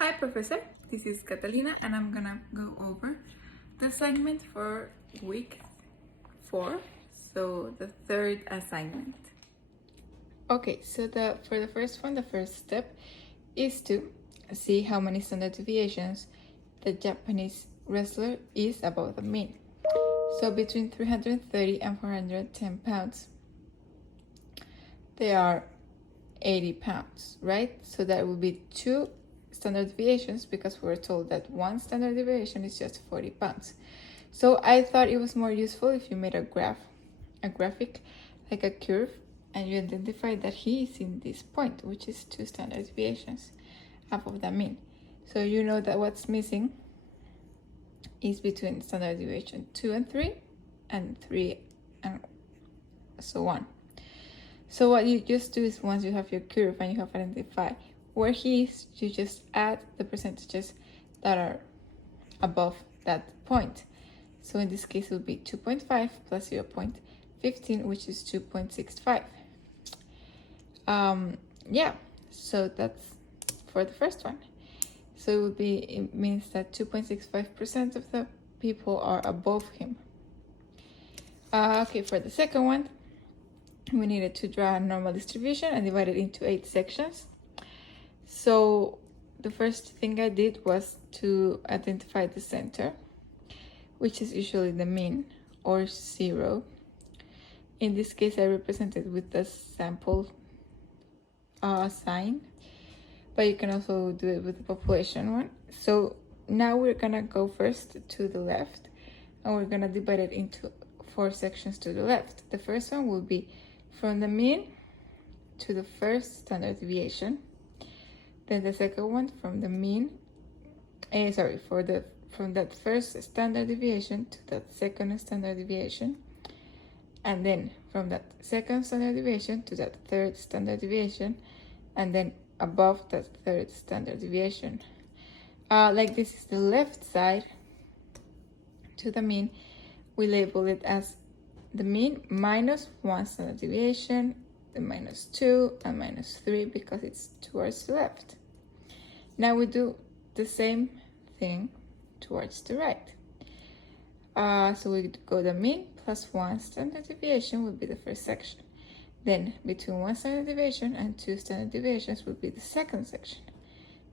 Hi Professor, this is Catalina and I'm gonna go over the assignment for week 4, so the third assignment. Okay, so for the first one, the first step is to see how many standard deviations the Japanese wrestler is above the mean. So between 330 and 410 pounds, they are 80 pounds, right? So that will be 2 standard deviations because we were told that 1 standard deviation is just 40 pounds. So I thought it was more useful if you made a graphic, like a curve, and you identify that he is in this point, which is 2 standard deviations above the mean. So you know that what's missing is between standard deviation 2 and 3, and 3 and so on. So what you just do is once you have your curve and you have identified where he is, you just add the percentages that are above that point. So in this case, it will be 2.5 plus 0.15, which is 2.65. Yeah, so that's for the first one. So it means that 2.65% of the people are above him. Okay, for the second one, we needed to draw a normal distribution and divide it into 8 sections. So the first thing I did was to identify the center, which is usually the mean or 0. In this case, I represented with the sample sign, but you can also do it with the population one. So now we're gonna go first to the left, and we're gonna divide it into 4 sections to the left. The first one will be from the mean to the first standard deviation. Then the second one from the mean, from that first standard deviation to that second standard deviation. And then from that second standard deviation to that third standard deviation. And then above that third standard deviation. Like this is the left side to the mean. We label it as the mean minus 1 standard deviation, the minus 2 and minus 3 because it's towards the left. Now we do the same thing towards the right. So we go the mean plus 1 standard deviation will be the first section. Then between 1 standard deviation and 2 standard deviations will be the second section.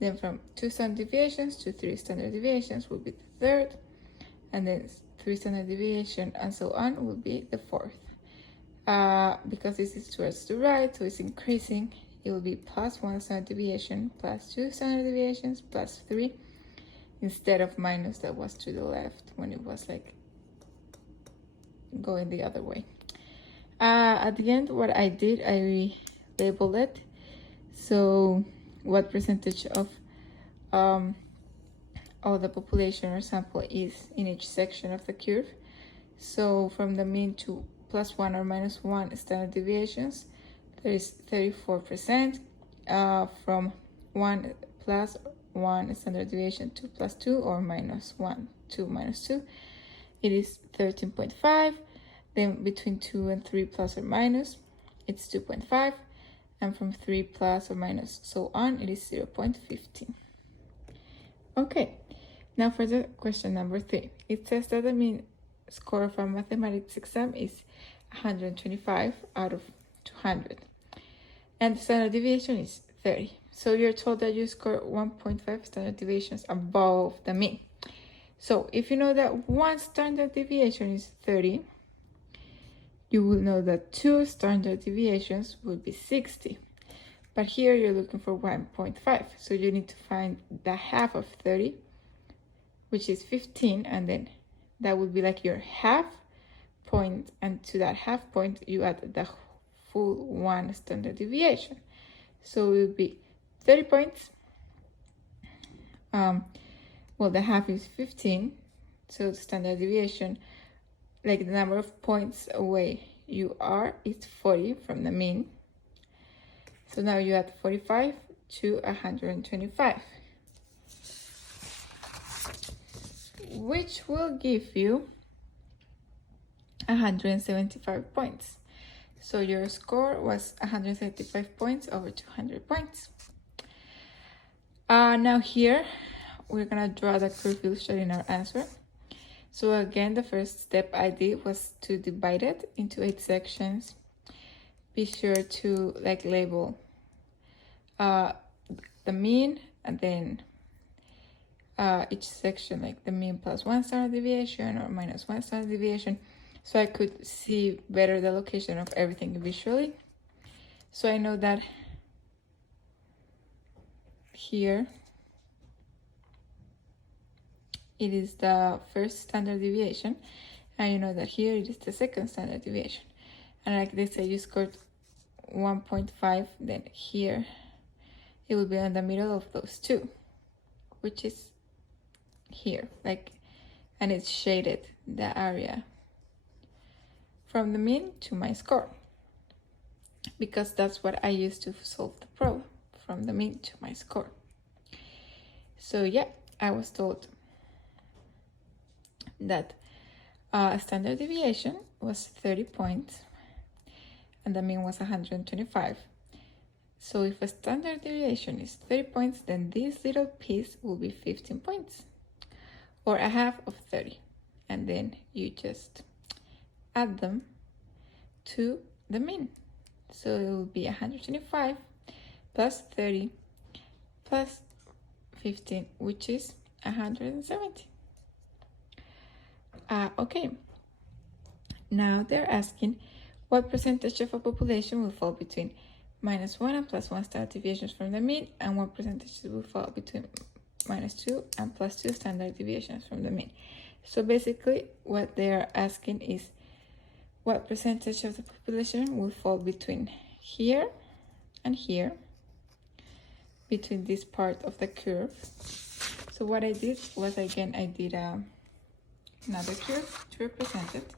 Then from 2 standard deviations to 3 standard deviations will be the third. And then 3 standard deviation and so on will be the fourth. Because this is towards the right, so it's increasing, it will be plus 1 standard deviation, plus 2 standard deviations, plus 3, instead of minus that was to the left when it was like going the other way. At the end, what I did, I labeled it. So what percentage of all the population or sample is in each section of the curve. So from the mean to plus 1 or minus 1 standard deviations, there is 34%. From 1 plus 1 standard deviation to plus 2 or minus 1 to minus 2, it is 13.5. Then between 2 and 3 plus or minus, it's 2.5. And from 3 plus or minus so on, it is 0.15. Okay, now for the question number 3. It says that the mean score of a mathematics exam is 125 out of 200. And the standard deviation is 30. So you're told that you score 1.5 standard deviations above the mean. So if you know that 1 standard deviation is 30, you will know that 2 standard deviations would be 60. But here you're looking for 1.5. So you need to find the half of 30, which is 15, and then that would be like your half point, and to that half point you add the full 1 standard deviation. So it would be 30 points. Well, the half is 15, so the standard deviation, like the number of points away you are, is 40 from the mean. So now you add 45 to 125, which will give you 175 points. So your score was 175 points over 200 points. Now here, we're gonna draw the curve illustrating our answer. So again, the first step I did was to divide it into 8 sections. Be sure to label the mean, and then each section, like the mean plus 1 standard deviation or minus 1 standard deviation, so I could see better the location of everything visually. So I know that here it is the first standard deviation, and you know that here it is the second standard deviation. And like they say, you scored 1.5, then here it will be in the middle of those two, which is here, and it's shaded, the area from the mean to my score, because that's what I used to solve the problem, from the mean to my score. So yeah, I was told that a standard deviation was 30 points and the mean was 125. So if a standard deviation is 30 points, then this little piece will be 15 points, or a half of 30. And then you just add them to the mean. So it will be 125 plus 30 plus 15, which is 170. Okay, now they're asking what percentage of a population will fall between -1 and +1 standard deviations from the mean, and what percentage will fall between -2 and +2 standard deviations from the mean. So basically what they are asking is what percentage of the population will fall between here and here, between this part of the curve. So what I did was, again, I did another curve to represent it.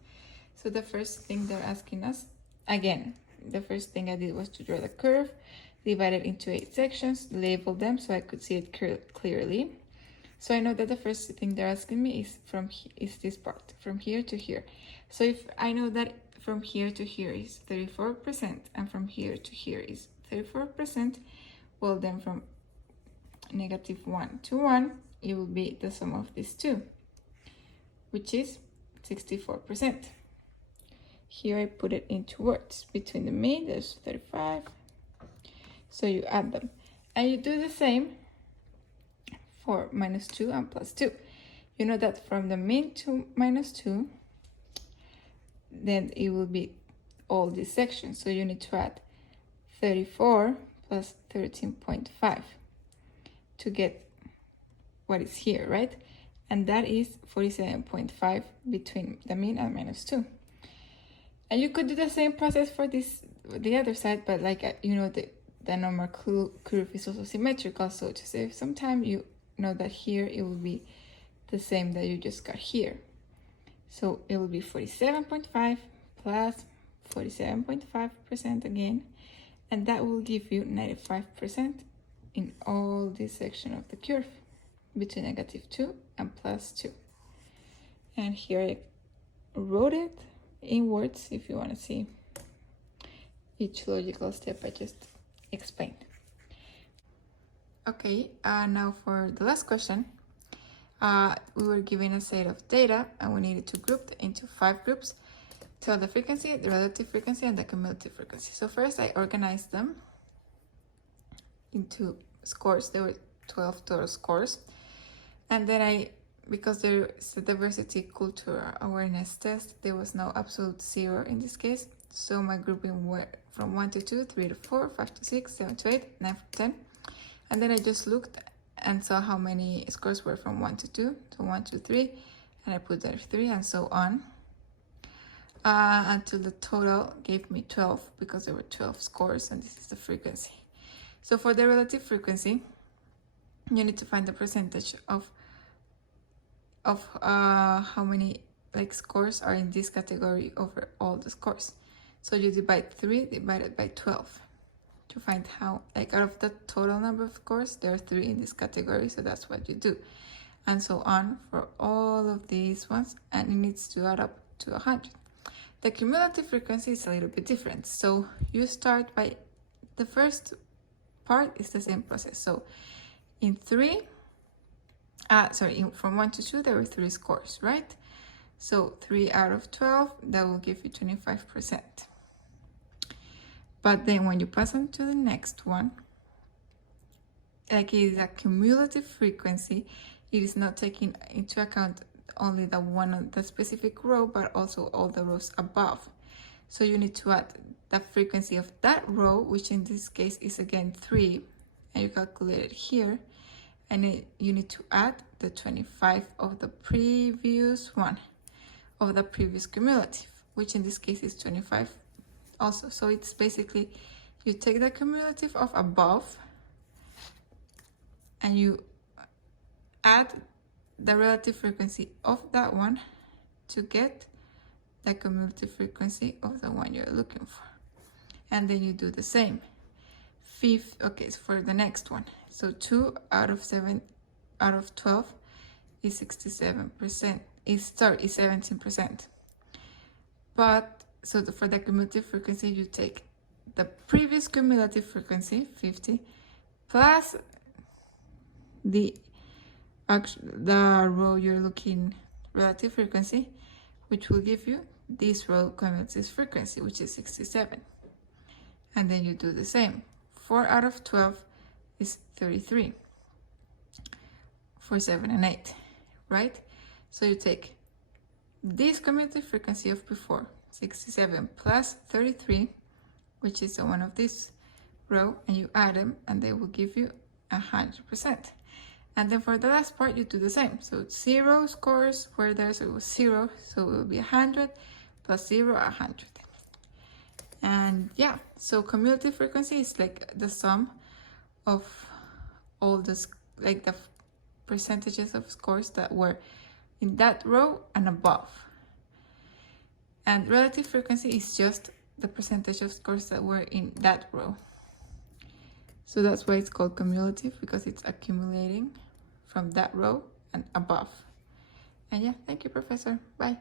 So the first thing they're asking us, again, the first thing I did was to draw the curve, divide it into 8 sections, label them so I could see it clearly. So I know that the first thing they're asking me is this part, from here to here. So if I know that from here to here is 34% and from here to here is 34%, well then from -1 to 1, it will be the sum of these two, which is 64%. Here I put it into words. Between the mean, there's 35. So you add them. And you do the same for -2 and +2. You know that from the mean to -2, then it will be all these sections. So you need to add 34 plus 13.5 to get what is here, right? And that is 47.5 between the mean and -2. And you could do the same process for the other side, but the normal curve is also symmetrical. So to save some time, you know that here it will be the same that you just got here. So it will be 47.5 plus 47.5% again, and that will give you 95% in all this section of the curve between -2 and +2. And here I wrote it in words if you want to see each logical step I just explained. Okay, now for the last question. We were given a set of data and we needed to group it into 5 groups. Tell the frequency, the relative frequency, and the cumulative frequency. So first I organized them into scores. There were 12 total scores. And then because there is a diversity culture awareness test, there was no absolute 0 in this case. So my grouping were from 1 to 2, 3 to 4, 5 to 6, 7 to 8, 9 to 10. And then I just looked and saw how many scores were from 1 to 2, to 1 to 3, and I put there 3 and so on. Until the total gave me 12, because there were 12 scores, and this is the frequency. So for the relative frequency, you need to find the percentage of how many scores are in this category over all the scores. So you divide 3 divided by 12 to find how, out of the total number of scores, there are 3 in this category, so that's what you do. And so on for all of these ones, and it needs to add up to 100. The cumulative frequency is a little bit different. So you start by, the first part is the same process. So in 3, from 1 to 2, there were 3 scores, right? So 3 out of 12, that will give you 25%. But then when you pass on to the next one, like it is a cumulative frequency, it is not taking into account only the one on the specific row, but also all the rows above. So you need to add the frequency of that row, which in this case is again 3, and you calculate it here, and you need to add the 25 of the previous one, of the previous cumulative, which in this case is 25 also. So it's basically, you take the cumulative of above and you add the relative frequency of that one to get the cumulative frequency of the one you're looking for. And then you do the same. Okay, so for the next one. So 2 out of 12 is 67%. Is 17%. But so for the cumulative frequency, you take the previous cumulative frequency, 50, plus the row you're looking relative frequency, which will give you this row cumulative frequency, which is 67. And then you do the same. 4 out of 12 is 33 for 7 and 8, right? So you take this cumulative frequency of before, 67 plus 33, which is the one of this row, and you add them, and they will give you 100%. And then for the last part, you do the same. So 0 scores were there, so it was 0, so it will be 100 plus 0, 100. And yeah, so cumulative frequency is like the sum of all the, like the percentages of scores that were in that row and above. And relative frequency is just the percentage of scores that were in that row. So that's why it's called cumulative, because it's accumulating from that row and above. And yeah, thank you, Professor. Bye.